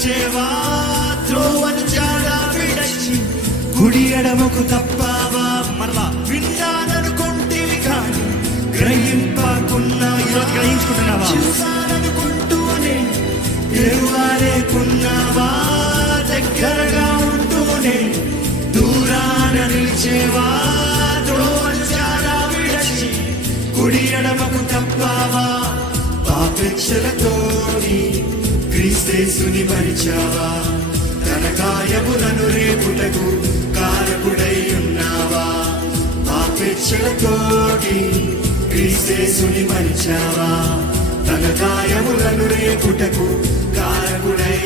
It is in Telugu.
నిలిచేవా త్రోవను జాడా విడచి కుడి ఎడమకు తప్పావా మరలా విన్నాననుకుంటేవి కానీ గ్రహింపకున్నా ఈరోజు గ్రహించుకుంటున్నావా చూసాననుకుంటూనే ఎరువాలేకున్నావా దగ్గరగా ఉంటూనే దూరాన నిలిచేవా త్రోవను జాడా విడచి కుడి ఎడమకు తప్పావా పాపెచ్చలతోని క్రీస్తేసుని మరిచావా తన గాయములను రేపుటకు కారకుడై ఉన్నావా పాపెచ్చలతోని క్రీస్తేసుని మరిచావా తన గాయములను రేపుటకు కారకుడై